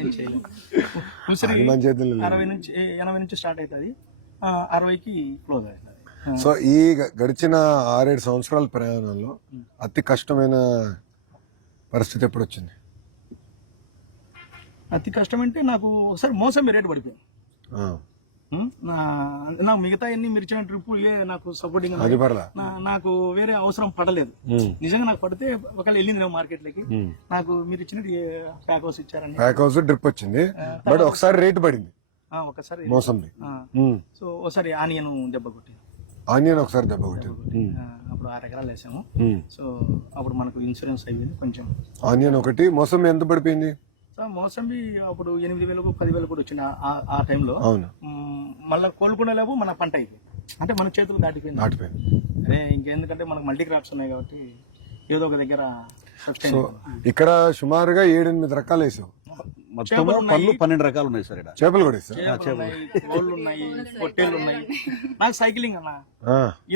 ఏం చేయలేదు. ఉసిరి 80 నుంచి స్టార్ట్ అవుతుంది, 60కి క్లోజ్ అవుతుంది. సో ఈ గడిచిన 6-7 సంవత్సరాల ప్రయాణంలో అతి కష్టమైన పరిస్థితి ఎప్పుడు వచ్చింది? అతి కష్టం అంటే నాకు ఒకసారి మోసంబి రేటు పడిపోయింది. నాకు మిగతా ఎన్ని మిర్చిన ట్రిప్ నాకు సపోర్టింగ్ నాకు వేరే అవసరం పడలేదు. నిజంగా నాకు పడితే ఒకవేళ వెళ్ళింది మార్కెట్ లోకి, నాకు మీరు ఇచ్చినట్టు ప్యాక్ హౌస్ ఇచ్చారండి, ప్యాక్ హౌస్ డ్రిప్ వచ్చింది, బట్ ఒకసారి రేటు పడింది ఒకసారి మోసంబి. సో ఒకసారి ఆనియన్ దెబ్బ కొట్టింది, ఒకసారి దెబ్బ కొట్టింది. అప్పుడు 6 ఎకరాలు వేసాము. సో అప్పుడు మనకు ఇన్సూరెన్స్ అయిపోయింది కొంచెం. ఆనియన్ ఒకటి, మోసంబి ఎంత పడిపోయింది? మోసంబి అప్పుడు 8,000 10,000 కూడా వచ్చింది ఆ టైంలో. మళ్ళీ కోలుకునే లేవు మన పంట అయిపోయింది, అంటే మన చేతులు దాటిపోయింది. అదే ఇంకెందుకంటే మనకు మల్టీ క్రాప్స్ ఉన్నాయి కాబట్టి ఏదో ఒక దగ్గర. ఇక్కడ సుమారుగా 7-8 రకాలు వేసావు. పళ్ళు 12 రకాలు ఉన్నాయి సార్. ఇక్కడ చేపలు కూడా కోళ్ళు ఉన్నాయి, పొట్టేళ్ళు ఉన్నాయి. నాకు సైక్లింగ్ అన్న,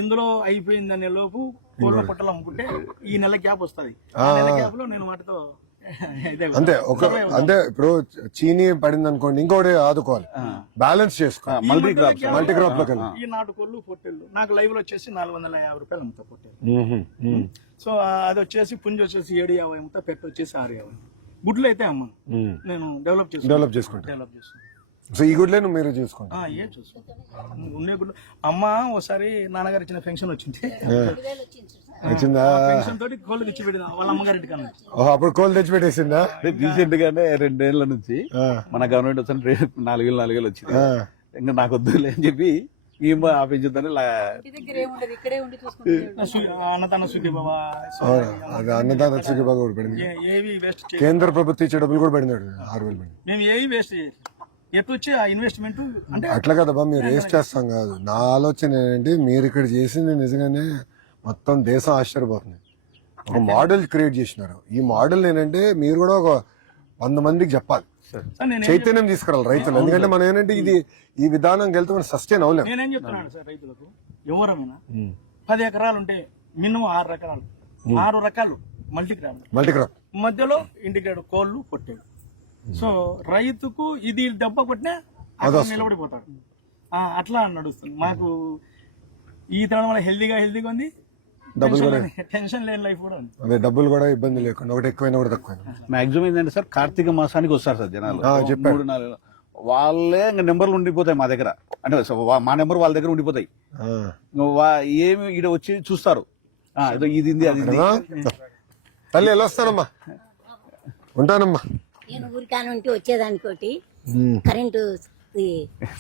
ఇందులో అయిపోయిందనే లోపు కోళ్ళ పొట్టలు అమ్ముకుంటే ఈ నెల గ్యాప్ వస్తుంది. ఆ నెల గ్యాప్ లో నేను వాటితో అంతే. అంటే ఇప్పుడు చీనీ పడింది అనుకోండి, ఇంకోటి ఆదుకోవాలి, బ్యాలెన్స్ చేసుకోవాలి. మల్టీ క్రాప్ లో ఈ నాటుకోళ్ళు పొట్టేళ్ళు నాకు లైవ్ లో వచ్చేసి 450 రూపాయలు అమ్ముతా పొట్టేళ్ళు. సో అది వచ్చేసి పుంజి వచ్చేసి 750 అమ్ముతా, పెట్ట వచ్చేసి 650. గుడ్లు అయితే అమ్మ నేను డెవలప్ చేసుకుంటాను. సో ఈ గుడ్లే మీరు చూసుకుంటా? ఏ చూసుకుంటాను ఉండే గుడ్లు. అమ్మ ఒకసారి నాన్నగారు ఇచ్చిన పెన్షన్ వచ్చింది, వచ్చిందా? పెన్షన్ తోటి కోళ్ళు తెచ్చి పెట్టింది వాళ్ళ అమ్మగారి కన్నా. అప్పుడు కోళ్ళు తెచ్చి పెట్టేసిందా? రీసెంట్ గానే 2 ఏళ్ల నుంచి మన గవర్నమెంట్ వచ్చిన 4,000 వచ్చింది. ఇంకా నాకు వద్దులే అని చెప్పి ఆపించుతాను. అన్నదాన సుఖీబాబా, అన్నదాన సుఖీబాబా కూడా పడింది. కేంద్ర ప్రభుత్వం ఇచ్చే డబ్బులు కూడా పడింది, 6,000 పడింది. మేము ఏవి వేస్ట్ చేయాలి, ఎటు వచ్చి ఆ ఇన్వెస్ట్మెంట్ అంటే అట్లా కదబ్బా, మీరు వేస్ట్ చేస్తాం కాదు. నా ఆలోచన ఏంటంటే మీరు ఇక్కడ చేసింది నిజంగానే మొత్తం దేశం ఆశ్చర్యపోతుంది. ఒక మోడల్ క్రియేట్ చేసినారు. ఈ మోడల్ ఏంటంటే మీరు కూడా ఒక 100 మందికి చెప్పాలి, చైతన్యం తీసుకురావాలి రైతులు. ఎందుకంటే మనం ఏంటంటే ఈ విధానం వెళ్తే మనం సస్టైన్ అవ్వలేము. నేనేం చెప్తున్నాను సార్, రైతులకు ఎవరైనా 10 ఎకరాలు ఉంటే మినిమం 6 రకాలు 6 రకాలు మల్టీ క్రాప్ మధ్యలో ఇంటిగ్రేటెడ్ కోళ్ళు పొట్టేళ్ళు. సో రైతుకు ఇది దెబ్బ కొట్టినా నిలబడిపోతాడు. అట్లా నడుస్తుంది మాకు. ఈ తరం వల్ల హెల్దీగా ఉంది, టెన్షన్ లేని లైఫ్ కూడా ఉంది. అదే డబ్బులు కూడా ఇబ్బంది లేకుండా, ఒకటి ఎక్కువైనా కూడా తక్కువైనా. మాక్సిమం ఏంటంటే సార్, కార్తీక మాసానికి వస్తారు సార్ జనాలు. 3-4 వాళ్ళే ఇంకా నెంబర్లు ఉండిపోతాయి మా దగ్గర. అంటే మా నెంబర్ వాళ్ళ దగ్గర ఉండిపోతాయి. ఏమి ఈడ వచ్చి చూస్తారు, ఇది అది. తల్లి ఎలా వస్తానమ్మా, ఉంటానమ్మా. నేను ఊరికానుంటే వచ్చేదానికోటి కరెంటు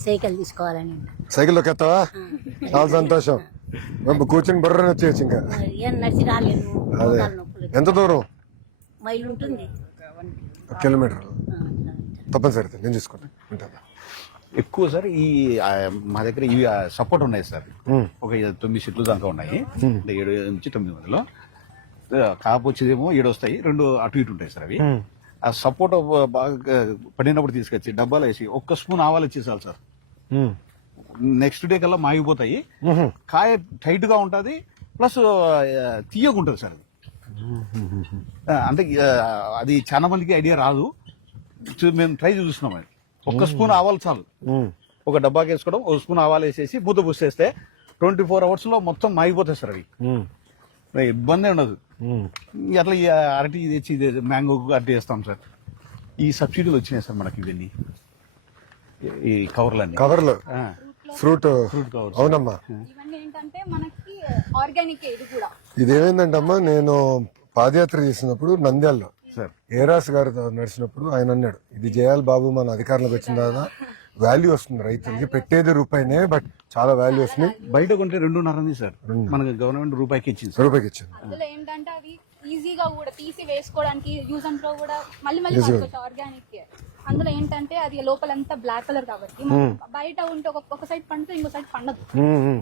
సైకిల్ తీసుకోవాలని. సైకిల్లోకి ఎత్తావా? చాలా సంతోషం. కూర్చొని బర్రని వచ్చేయచ్చు. ఇంకా నడిచి రాలేను. ఎంత దూరం? మైలు ఉంటుంది, 1 కిలోమీటర్. తప్పనిసరి నేను చూసుకుంటాను. ఎక్కువ సార్ ఈ మా దగ్గర ఇవి సపోర్ట్ ఉన్నాయి సార్. ఒక 9 చెట్లు దాకా ఉన్నాయి, 7 నుంచి 9 మధ్యలో. కాపు వచ్చేదేమో 7 వస్తాయి, 2 అటు ఇటు ఉంటాయి సార్. అవి ఆ సపోర్ట్ బాగా పడినప్పుడు తీసుకొచ్చి డబ్బాలు వేసి 1 స్పూన్ ఆవాలు ఇచ్చేసాలి సార్. నెక్స్ట్ డే కల్లా మాగిపోతాయి. కాయ టైట్ గా ఉంటది, ప్లస్ తీయగా ఉంటుంది సార్. అంటే అది చాలా మందికి ఐడియా రాదు. మేము ట్రై చూస్తున్నాం. అది 1 స్పూన్ ఆవాలు చాలు. ఒక డబ్బాకి వేసుకోవడం, 1 స్పూన్ ఆవాలు వేసేసి మూత పూసేస్తే 24 hours లో మొత్తం మాగిపోతాయి సార్. అవి ఇబ్బంది ఉండదు. అట్లా అరటి తెచ్చి మ్యాంగో అరటి వేస్తాం సార్. ఈ సబ్సిడీలు వచ్చినాయి సార్ మనకి. ఇవన్నీ ఈ కవర్లు ఫ్రూట్ కవర్స్. అవునమ్మా. ఇదేమైందంటమ్మా, నేను పాదయాత్ర చేసినప్పుడు నంద్యాలలో ఏరాస్ గారు నడిచినప్పుడు ఆయన అన్నాడు, ఇది చేయాలి బాబు, మన అధికారంలోకి వచ్చిన తర్వాత వాల్యూ వస్తుంది రైతులకి. పెట్టేది రూపాయినే, బట్ చాలా వాల్యూ వస్తుంది. బయట కొంటే 2.5 సార్, మనకి గవర్నమెంట్ రూపాయికి ఇచ్చింది. అందులో ఏంటంటే అవి ఈజీగా కూడా తీసి వేసుకోవడానికి యూజ్ అండ్ త్రో కూడా మళ్ళీ వాడుకోవచ్చు ఆర్గానిక్. అందులో ఏంటంటే అది లోపలంతా బ్లాక్ కలర్ కాబట్టి బయట ఉంటే ఒక సైడ్ పండుతుంది, ఇంకో సైడ్ పండదు.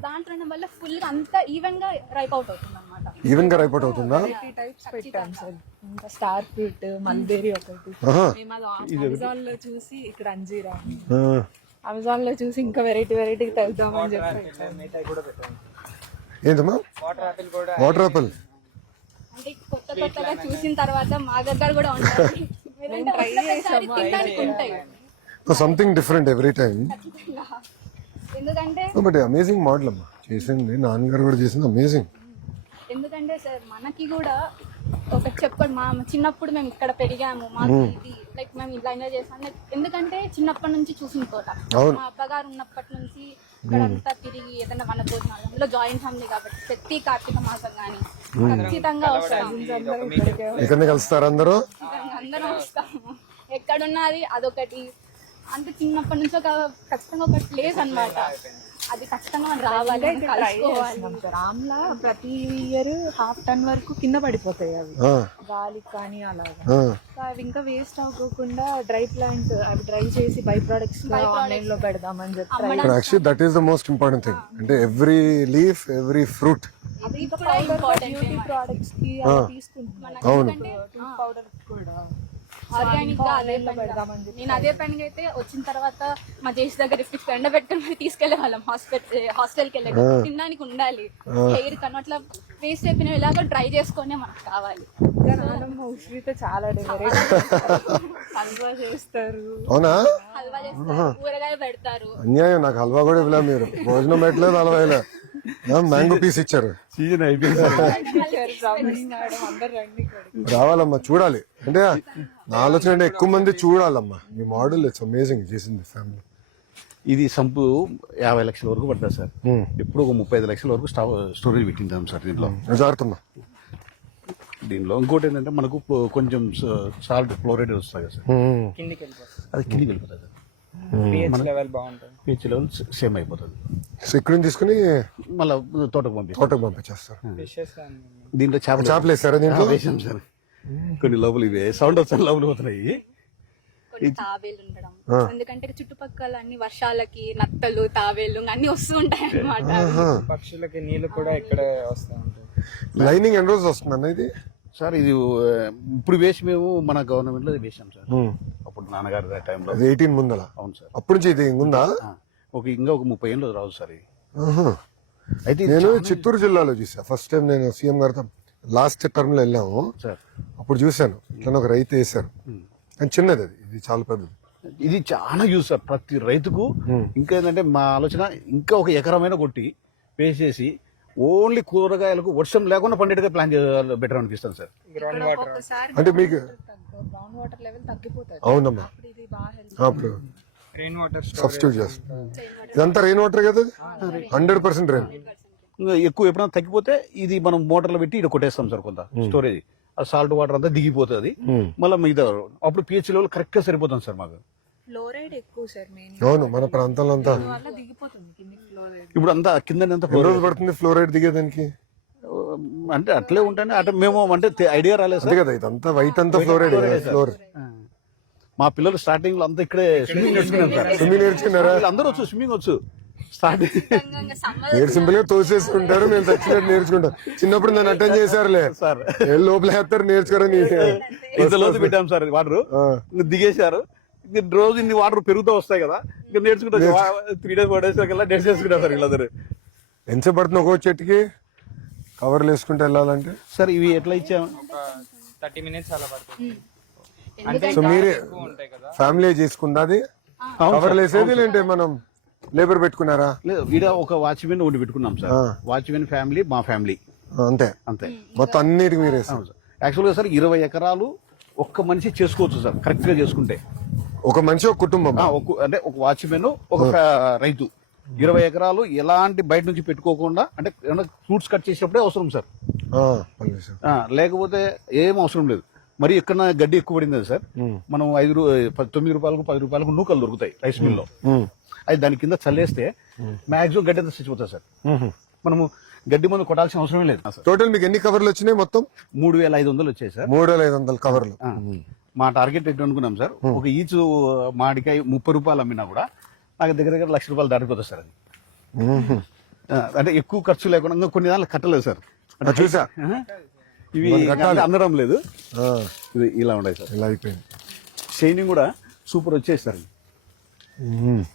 దాంట్లో వల్ల ఫుల్ గా అంతా ఈవెన్ గా రైప్ అవుట్ అవుతుంది అనమాట. ఈవెన్ గా రైప్ అవుట్ అవుతుందా? స్టార్ ఫ్రూట్, మల్బెరీ ఒకటి. అమెజాన్ లో చూసి ఇక్కడ అంజీరా, అమెజాన్ లో చూసి ఇంకా వెరైటీ తెద్దామని చెప్పి. ఏంటమ్మా వాటర్ ఆపిల్ అంటే కొత్తగా చూసిన తర్వాత మా దగ్గర కూడా ఉంటాయి లేదంటే ఒక్కసారి తినడానికి ఉంటాయి. Something different every time. ఎందుకంటే బట్ అమేజింగ్ మోడల్ అమ్మా చేసింది, నాన్నగారు కూడా చేసింది అమేజింగ్. ఎందుకంటే సార్ మనకి కూడా ఒక చెప్పండి, మా చిన్నప్పుడు మేము ఇక్కడ పెరిగాము, మాకు ఇది లైక్ మేము ఇట్లా ఎంజాయ్ చేస్తాం. Like, ఎందుకంటే చిన్నప్పటి నుంచి చూసిన తోట, మా అబ్బగారు ఉన్నప్పటి నుంచి ఇక్కడంతా తిరిగి ఏదైనా వన భోజనాలు, అందులో జాయింట్ ఫ్యామిలీ కాబట్టి ప్రతి కార్తీక మాసం కానీ ఖచ్చితంగా వస్తాం. ఎక్కడ కలుస్తారు అందరూ? అందరం వస్తాము. ఎక్కడున్నది అదొకటి, అంటే చిన్నప్పటి నుంచి ఒక ఖచ్చితంగా ఒక ప్లేస్ అన్నమాట. అది ఖచ్చితంగా మనం రావాలి, కలుసుకోవాలి. రామ్లా ప్రతి ఇయర్ 1/2 టన్ వరకు కింద పడిపోతాయి అవి గాలికి కానీ అలాగా. సో అవి ఇంకా వేస్ట్ అవ్వకుండా డ్రై ప్లాంట్ అవి డ్రై చేసి బై ప్రొడక్ట్స్ ఆన్లైన్ లో పెడదామని చెప్పి. Actually that is the most important thing. అంటే ఎవ్రీ లీఫ్, ఎవ్రీ ఫ్రూట్ అది కూడా ఇంపార్టెంట్. బ్యూటీ ప్రొడక్ట్స్ కి అలా తీసుకుంటున్నాం. పౌడర్ కూడా ఆర్గానిక్ గా అదే పెడదామని. నేను అదే పనిగా అయితే వచ్చిన తర్వాత మా జేసి దగ్గర ఎండ పెట్టుకుని మరి తీసుకెళ్లే వాళ్ళం హాస్టల్కి వెళ్ళే తినడానికి ఉండాలి. హెయిర్ కన్నా అట్లా వేస్ట్ అయిపోయిన ఇలాగ డ్రై చేసుకొని మనకు కావాలి. ఉసిరిత చాలా వెరైటీ హల్వా చేస్తారు. అవునా? హల్వా చేస్తారు, కూరగాయ పెడతారు. అన్యాయం, నాకు హల్వా కూడా ఇవ్వలే మీరు. భోజనం పెట్టలేదు, హల్వా ఇలా మ్యాంగో పీస్ ఇచ్చారు. సీజన్ అయిపోయింది. రావాలమ్మా, చూడాలి. అంటే నా ఆలోచన అంటే ఎక్కువ మంది చూడాలమ్మా ఈ మోడల్. ఇట్స్ అమేజింగ్ చేసింది ఫ్యామిలీ. ఇది సంపు 50 లక్షల వరకు పడుతుంది సార్. ఎప్పుడు ఒక 35 లక్షల వరకు స్టోరేజ్ పెట్టిందాం సార్ దీంట్లో. జాగ్రత్తమ్మా. దీనిలో ఇంకోటి ఏంటంటే మనకు కొంచెం సాల్ట్ ఫ్లోరైడ్ వస్తాయి కదా సార్, అది కిందికి వెళ్ళిపోతుంది సార్. పిహెచ్ లెవెల్ బాగుంటుంది, పిహెచ్ లెవెల్ సేమ్ అయిపోతుంది. సో ఇక్కడ నుంచి తీసుకుని మళ్ళీ తోటకు పంపించేస్తారు. ఫిషెస్ దీంట్లో చేపలు వేస్తారా దీంట్లో? వేసాం సార్. కొన్ని లోపల ఇవే సౌండ్ వస్తాయి, లోపల పోతున్నాయి. కొన్ని తాబేలు ఉండడం, ఎందుకంటే చుట్టుపక్కల అన్ని వర్షాలకి నత్తలు తాబేలు అన్ని వస్తూ ఉంటాయి అన్నమాట. పక్షులకి నీళ్లు కూడా ఇక్కడ వస్తూ ఉంటాయి. లైనింగ్ ఎన్ని రోజులు వస్తుంది అన్న ఇది? సార్ ఇది ఇప్పుడు వేసి మేము మన గవర్నమెంట్ లో వేసాం సార్. అప్పుడు నాన్నగారి టైంలో 18 ముందల. అవును సార్. అప్పుడు నుంచి ఇది ఉందా? ఇంకా ఒక 30 ఏళ్ళు రావు సార్. అయితే నేను చిత్తూరు జిల్లాలో చూసా ఫస్ట్ టైం. నేను సీఎం గారితో లాస్ట్ టర్మ్ లో వెళ్ళాము సార్. అప్పుడు చూసాను ఇట్లా ఒక రైతు వేసారు. కానీ చిన్నది అది, ఇది చాలా పెద్దది. ఇది చాలా యూజ్ సార్ ప్రతి రైతుకు. ఇంకా ఏంటంటే మా ఆలోచన ఇంకా ఒక ఎకరమైన కొట్టి వేసేసి ఓన్లీ కూరగాయలకు వర్షం లేకుండా పండేట్టుగా ప్లాన్ చేయాలి, బెటర్ అనిపిస్తుంది సార్. అంటే మీకు గ్రౌండ్ వాటర్ లెవెల్ తగ్గిపోతుంది. అవునమ్మా, ఇది బాగా హెల్ప్. అప్పుడు రెయిన్ వాటర్ సబ్స్టిట్యూట్ చేస్తాం. ఇదంతా రెయిన్ వాటర్ కదా, 100% రెయిన్. ఇంకా ఎక్కువ ఎప్పుడైనా తగ్గిపోతే ఇది మనం మోటార్లో పెట్టి ఇక్కడ కొట్టేస్తాం సార్. కొంత స్టోరేజ్ ఆ సాల్ట్ వాటర్ అంతా దిగిపోతుంది. మళ్ళీ మిగతా అప్పుడు పిహెచ్ లెవెల్ కరెక్ట్ గా సరిపోతుంది సార్ మాకు. ఫ్లోరైడ్ ఎక్కువ సార్ మెయిన్. అవును, మన ప్రాంతంలో అంతా వల్ల దిగిపోతుంది కిందికి ఫ్లోరైడ్. ఇప్పుడు అంతా కింద ఎన్ని రోజులు పడుతుంది ఫ్లోరైడ్ దిగేదానికి? అంటే అట్లే ఉంటానే అంటే మేము అంటే ఐడియా రాలేదు సార్ కదా. ఇదంతా వైట్ అంతా ఫ్లోరైడ్ ఫ్లోర్. మా పిల్లలు స్టార్టింగ్ లో అంతా ఇక్కడే స్విమ్మింగ్ నేర్చుకున్నారు సార్. స్విమ్మింగ్ నేర్చుకున్నారా? అందరూ వచ్చు, స్విమ్మింగ్ వచ్చు. స్టార్టింగ్ మీరు సింపుల్ గా తోసేసుకుంటారు, మేము చచ్చినట్టు నేర్చుకుంటాం. చిన్నప్పుడు నన్ను అటెండ్ చేశారులే సార్, లోపల వేస్తారు నేర్చుకోరని. ఇంత లోతు పెట్టాం సార్ వాటర్, దిగేశారు. రోజు ఇన్ని వాటర్ పెరుగుతూ వస్తాయి కదా, ఇంకా నేర్చుకుంటారు. 3 days 4 days కల్లా డెడ్ చేసుకుంటారు సార్ వీళ్ళందరూ. ఎంతసేపు పడుతుంది ఒక్కో చెట్టుకి కవర్లు వేసుకుంటూ వెళ్ళాలంటే? సార్ ఇవి ఎట్లా ఇచ్చాము? 30 minutes అలా పడుతుంది. సో మీరే ఫ్యామిలీ చేసుకుందా అది కవర్లు వేసేది, లేదంటే మనం లేబర్ పెట్టుకున్నారా? లేదు, ఈడ ఒక వాచ్మెన్ ఒకటి పెట్టుకున్నాం సార్. వాచ్మెన్ ఫ్యామిలీ, మా ఫ్యామిలీ అంతే అంతే. మొత్తం అన్నిటికి మీరే సార్. యాక్చువల్ గా సార్ 20 ఎకరాలు ఒక్క మనిషి చేసుకోవచ్చు సార్ కరెక్ట్ గా చేసుకుంటే. ఒక మనిషి ఒక కుటుంబం, అంటే ఒక వాచ్మెన్ ఒక రైతు 20 ఎకరాలు ఎలాంటి బయట నుంచి పెట్టుకోకుండా, అంటే ఫ్రూట్స్ కట్ చేసేటప్పుడే అవసరం సార్. లేకపోతే ఏం అవసరం లేదు. మరి ఎక్కడ గడ్డి ఎక్కువ పడింది సార్, మనం 9 రూపాయలకు 10 రూపాయలకు నూకలు దొరుకుతాయి రైస్ మిల్ లో. అది దాని కింద చల్లేస్తే మాక్సిమం గడ్డి అంతా చచ్చిపోతుంది సార్. మనము గడ్డి మందు కొట్టాల్సిన అవసరమే లేదు. టోటల్ మీకు ఎన్ని కవర్లు వచ్చినాయి? మొత్తం 3500 వచ్చాయి సార్. 3500 కవర్లు. మా టార్గెట్ ఎట్లా అనుకున్నాం సార్, ఒక ఈచ్ మాడికాయ 30 రూపాయలు అమ్మినా కూడా నాకు దగ్గర దగ్గర 1,00,000 రూపాయలు దాటిపోతుంది సార్. అది అంటే ఎక్కువ ఖర్చు లేకుండా. ఇంకా కొన్ని దాంట్లో కట్టలేదు సార్, చూసా. ఇవి అందడం లేదు, ఇది ఇలా ఉన్నాయి సార్. ఇలా అయిపోయింది. షైనింగ్ కూడా సూపర్ వచ్చేసి సార్.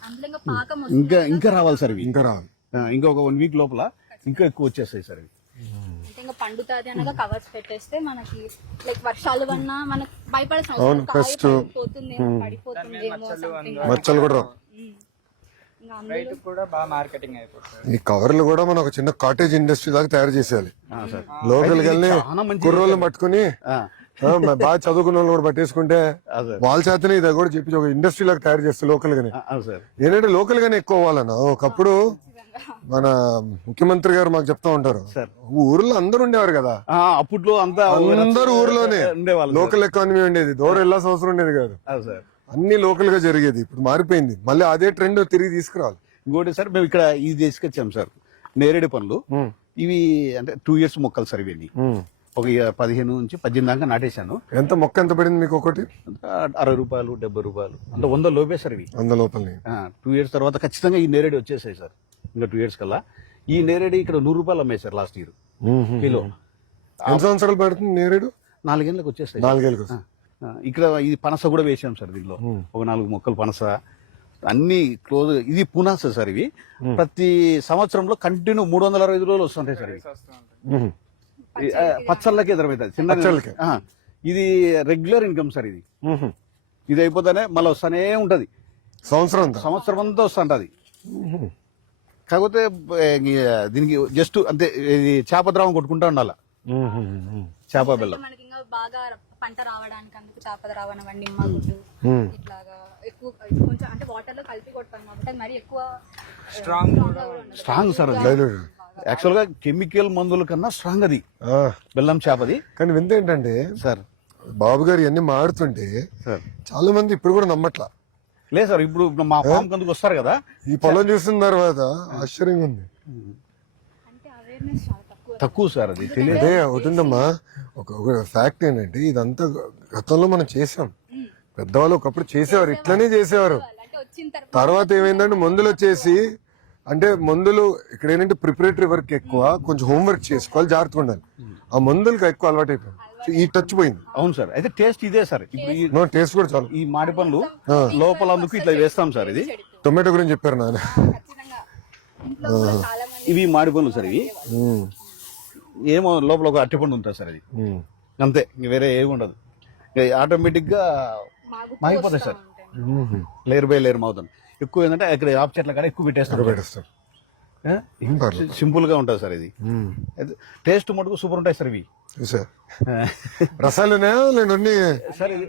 అందులో పాకం ఇంకా రావాలి సార్ ఇవి, ఇంకా రావాలి. ఇంకా ఒక 1 వీక్ లోపల ఇంకా ఎక్కువ వచ్చేస్తాయి సార్ ఇవి. అంటే ఇంకా పండుతుంది అనగా కవర్స్ పెట్టేస్తే మనకి లైక్ వర్షాలు వన్నా మనకు భయపడాల్సిన అవును, అవసరం pest. పోతుందేమో పడిపోతుందేమో something. మచ్చలు కూడా రావు. ఇంకా అందులో రైతు కూడా బాగా మార్కెటింగ్ అయిపోతుంది. ఈ కవర్లు కూడా మనం ఒక చిన్న కాటేజ్ ఇండస్ట్రీ లాగా తయారు చేసేయాలి. సార్ లోకల్కి వెళ్ళి చాలా మంచి కుర్రోళ్ళని పట్టుకుని ఆ, బాగా చదువుకున్న వాళ్ళు కూడా పట్టేసుకుంటే అదే. వాళ్ళ చేతనే ఇది కూడా చెప్పి ఒక ఇండస్ట్రీ లాగా తయారు చేస్తే లోకల్ గానే. అవును సార్. ఏంటంటే లోకల్ గానే ఎక్కువ అవ్వాలన్న. ఒకప్పుడు మన ముఖ్యమంత్రి గారు మాకు చెప్తా ఉంటారు, సార్. ఊర్లో అందరూ ఉండేవారు కదా, అప్పట్లో అంతా అందరూ ఊర్లోనే ఉండేవాళ్ళు. లోకల్ ఎకానమీ ఉండేది, దూరం వెళ్ళాల్సిన అవసరం ఉండేది కాదు, అవును సార్. అన్ని లోకల్ గా జరిగేది. ఇప్పుడు మారిపోయింది, మళ్ళీ అదే ట్రెండ్ తిరిగి తీసుకురావాలి. ఇంకోటి సార్, మేము ఇక్కడ ఇది తీసుకొచ్చాం సార్, నేరేడు పండ్లు. ఇవి అంటే 2 years మొక్కలు సార్. ఇవి ఒక 15 నుంచి 18 దాకా నాటేశాను. ఎంత మొక్క ఎంత పడింది మీకు? ఒకటి 60 రూపాయలు 70 రూపాయలు అంటే 100 లోపే సార్ ఇవి. 100 లోపలి. 2 years తర్వాత ఖచ్చితంగా ఈ నేరేడు వచ్చేసాయి సార్. ఇంకా 2 years కల్లా ఈ నేరేడు ఇక్కడ 100 రూపాయలు అమ్మాయి సార్ లాస్ట్ ఇయర్ కిలో. ఎన్ని సంవత్సరాలు పడుతుంది నేరేడు? 4 ఏళ్ళకి వచ్చేస్తాయి. 4 ఏళ్ళకి. ఇక్కడ ఇది పనస కూడా వేసాం సార్. దీనిలో ఒక 4 మొక్కలు పనస, అన్ని క్లోజ్. ఇది పునాస సార్. ఇవి ప్రతి సంవత్సరంలో కంటిన్యూ 365 రోజులు వస్తుంటాయి సార్. ఇవి పచ్చళ్ళకి ఎదురవుతుంది చిన్న. ఇది రెగ్యులర్ ఇన్కమ్ సార్. ఇది అయిపోతానే మళ్ళీ వస్తానే ఉంటది. సంవత్సరం అంతా వస్తుంటది. కాకపోతే దీనికి జస్ట్ అంతే, ఇది చేప ద్రావం కొట్టుకుంటా ఉండాల. చేప బెల్లం మనకి ఇంకా బాగా పంట రావడానికి అందుకు చేప రావనివ్వండి, నిమ్మగుడ్డు ఇట్లాగా ఎక్కువ కొంచెం అంటే వాటర్ లో కలిపి కొడతాం కాబట్టి అది మరి ఎక్కువ స్ట్రాంగ్ సార్. యాక్చువల్ గా కెమికల్ మందుల కన్నా స్ట్రాంగ్ అది బెల్లం చేపది. కానీ వింత ఏంటంటే సార్, బాబు గారు ఇవన్నీ మాడుతుంటే సార్ చాలా మంది ఇప్పుడు కూడా నమ్మట్లా. లేదు సార్, ఇప్పుడు మా ఫామ్ కందుకు వస్తారు కదా, ఈ పొలం చూసిన తర్వాత ఆశ్చర్యంగా ఉంది. అంటే అవేర్నెస్ చాలా తక్కువ సార్. అది తెలియదు. అదే ఒకటిందమ్మా, ఒక ఫ్యాక్ట్ ఏంటంటే ఇదంతా గతంలో మనం చేసాం. పెద్దవాళ్ళు ఒకప్పుడు చేసేవారు, ఇట్లనే చేసేవారు. అంటే వచ్చిన తర్వాత ఏమైందంటే మందులు వచ్చేసి, అంటే మందులు ఇక్కడ ఏంటంటే ప్రిపరేటరీ వర్క్ ఎక్కువ, కొంచెం హోంవర్క్ చేసుకోవాలి, జాగ్రత్తగా ఉండాలి. ఆ మందులకు ఎక్కువ అలవాటు అయిపోయింది. ఈ టచ్ పోయింది. అవును సార్. అయితే టేస్ట్ ఇదే సార్. ఇప్పుడు టేస్ట్ కూడా చాలు. ఈ మాడి పండ్లు లోపల అందుకు ఇట్లా వేస్తాం సార్. ఇది టొమాటో గురించి చెప్పారు నాన్న. ఖచ్చితంగా ఇంట్లో కూడా చాలా మంది ఇవి మాడి పండ్లు సార్. ఇవి ఏమో లోపల ఒక అరటి పండు ఉంటుంది సార్. అది అంతే, ఇంక వేరే ఏమి ఉండదు. ఆటోమేటిక్ గా మాగిపోతాయి సార్. లేయర్ బై లేయర్ మాగుతాం. ఎక్కువ ఏంటంటే ఇక్కడ ఆప్ చెట్ల కాడ ఎక్కువ పెట్టేస్తారు. సింపుల్ గా ఉంటుంది సార్. ఇది టేస్ట్ మటుకు సూపర్ ఉంటాయి సార్. ఇవి రసాలునే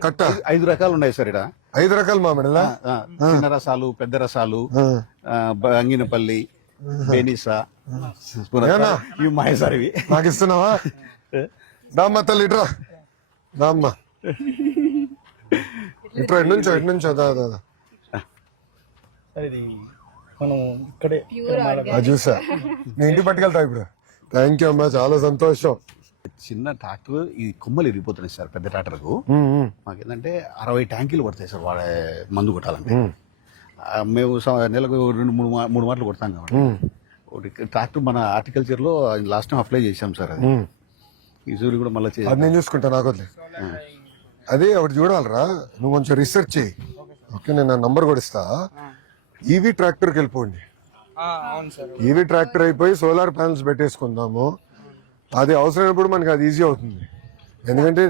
కట్ట 5 రకాలు ఉన్నాయి సార్. ఇక్కడ 5 రకాలు మామిడిలా. చిన్న రసాలు, పెద్ద రసాలు, అంగినపల్లి, బెనిసా, ఇవి మాయ సార్. ఇవి నాకు ఇస్తున్నావా? రామ్మ తల్లి ఇట్రా, రామ్మ ఇట్రా. ఎట్నుంచో దాదా ఇది మనం ఇక్కడే చూసా. నేను ఇంటికి పట్టుకెళ్తా ఇప్పుడు. థ్యాంక్ యూ అమ్మా, చాలా సంతోషం. చిన్న ట్రాక్టర్ ఈ కొమ్మలు ఇరిగిపోతున్నాయి సార్. పెద్ద ట్రాక్టర్కు మాకేంటంటే 60 ట్యాంకీలు పడతాయి సార్ వాడే మందు కొట్టాలంటే. మేము నెలకు 2-3 మాటలు కొడతాం కాబట్టి ఒకటి ట్రాక్టర్ మన హార్టికల్చర్ లో లాస్ట్ టైం అప్లై చేసాం సార్. అది ఈ సూర్యుడు కూడా మళ్ళీ అది నేను చూసుకుంటా. నాకు అదే ఒకటి చూడాలరా, నువ్వు కొంచెం రీసెర్చ్ చేయి. ఓకే, నేను నా నంబర్ కూడా ఇస్తా. ఈవీ ట్రాక్టర్కి వెళ్ళిపోండి. ఈవీ ట్రాక్టర్ అయిపోయి సోలార్ ప్యానల్స్ పెట్టేసుకుందాము. అది అవసరమైనప్పుడు మనకి అది ఈజీ అవుతుంది. ఎందుకంటే